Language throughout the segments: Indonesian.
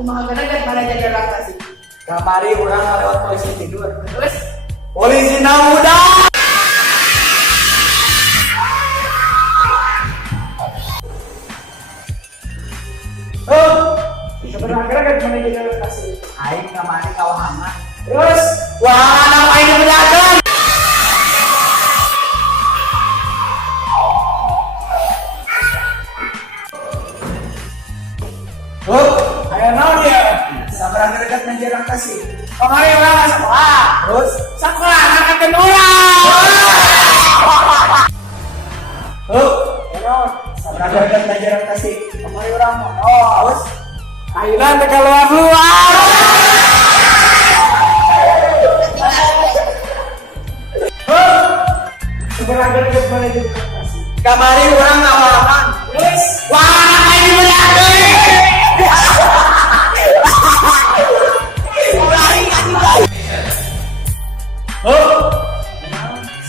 kumaha gereget mana jadi relasi. Kamari orang lewat polisi tidur. Terus Polisi muda. sebenarnya gereget mana jadi relasi. Aing kamari kawahanna. Terus Wah, apa ini berdagang? ayo naon dia? Sabar dekat menjelang kasih. Kemarin orang sekolah. Terus, Sekolah angkatan orang. sabar dekat menjelang kasih. Kemarin orang mau. Terus, Thailand keluar. Sebenarnya gereget mana jadi relasi. kamari orang kawahan. Terus Wah, apa ini berdagang?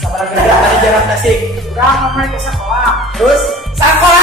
Sabar dekat menjelang kasih. orang mau main ke sekolah. Terus, Sekolah